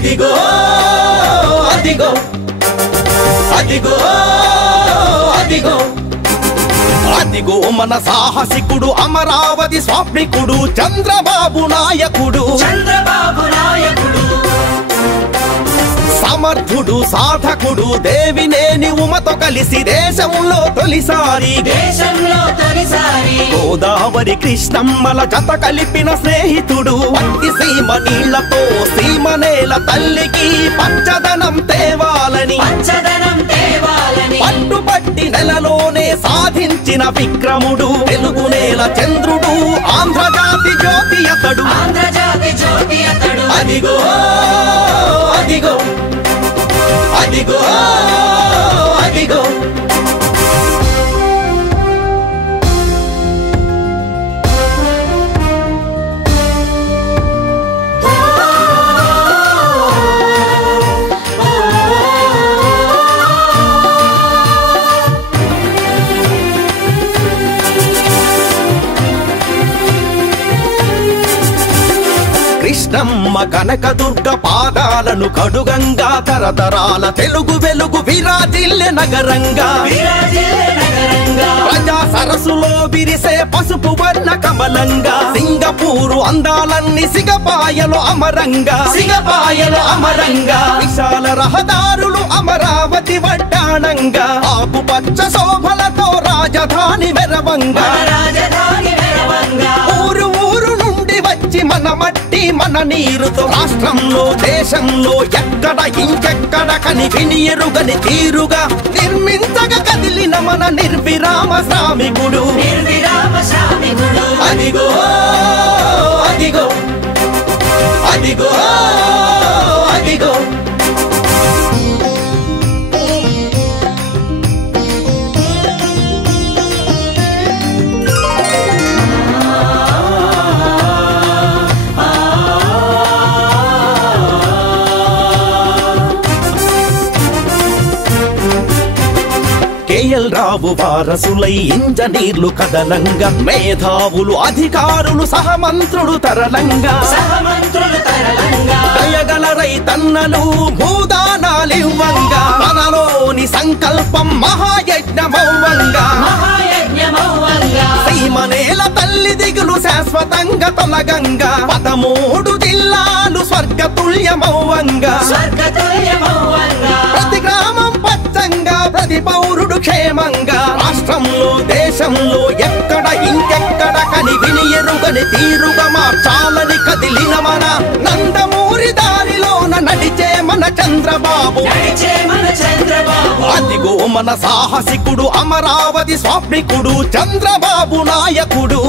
అదిగో అదిగో అదిగో అదిగో అదిగో మన సాహసికుడు అమరావతి స్వాప్నికుడు చంద్రబాబు నాయకుడు సమర్థుడు సాధకుడు దేవినేని ఉమతో కలిసి దేశంలో తొలిసారి గోదావరి కృష్ణమ్మల జత కలిపిన స్నేహితుడు పత్తి సీమ నీళ్లతో సీమనేల తల్లికి పచ్చదనం తేవాలని పట్టుపట్టి నెలలోనే సాధించిన విక్రముడు తెలుగునేల చంద్రుడు ఆంధ్రజాతి జ్యోతి అతడు అదిగో అదిగో అదిగో అదిగో కృష్ణమ్మ కనకదుర్గ పాదాలను కడుగంగా తరతరాల తెలుగు వెలుగు విరాజిల్లె నగరంగా ప్రజా సరస్సులో విరిసే పసుపు వర్ణ కమలంగా సింగపూరు అందాలన్నీ సిగపాయలు అమరంగా విశాల రహదారులు అమరావతి వడ్డాణంగా ఆకుపచ్చ శోభలతో రాజధాని మెరవంగా ఊరు ఊరు నుండి వచ్చి మన మట్టి మన నీరుతో రాష్ట్రంలో దేశంలో ఎక్కడ ఇంకెక్కడ కని విని ఎరుగని తీరుగా నిర్మించగా కదిలిన మన నిర్విరామ శ్రామికుడు అదిగో అదిగో అదిగో అదిగో కేఎల్ రావు వారసులై ఇంజనీర్లు కదలంగా మేధావులు అధికారులు సహమంత్రులు తరలంగా దయగల రైతన్నలు భూదానాలివ్వంగా మనలోని సంకల్పం మహాయజ్ఞమౌవంగా సీమనేల తల్లి దిగులు శాశ్వతంగా తొలగంగా 13 జిల్లాలు స్వర్గతుల్యమౌవంగా ప్రతి గ్రామం పచ్చంగా ప్రతి పౌరుడు క్షేమంగా రాష్ట్రంలో దేశంలో ఎక్కడ ఇంకెక్కడ కని విని ఎరుగని తీరుగా మార్చాలని కదిలిన మన నందమూరి దారిలోన నడిచే మన చంద్రబాబు అదిగో మన సాహసికుడు అమరావతి స్వాప్నికుడు చంద్రబాబు నాయకుడు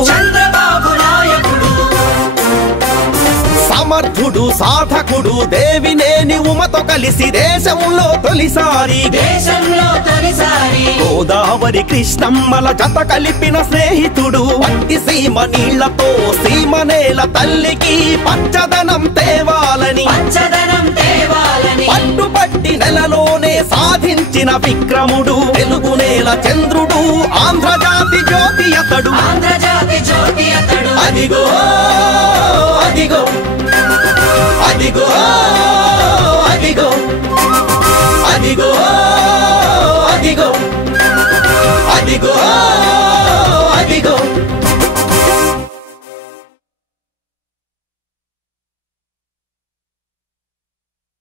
సమర్థుడు సాధకుడు దేవినేని ఉమతో కలిసి దేశంలో తొలిసారి గోదావరి కృష్ణమ్మల జత కలిపిన స్నేహితుడు పత్తి సీమ నీళ్లతో సీమనేల తల్లికి పచ్చదనం తేవాలని పట్టుపట్టి నెలలోనే సాధించిన విక్రముడు తెలుగునేల చంద్రుడు ఆంధ్రజాతి జ్యోతి అతడు అదిగో అదిగో అదిగో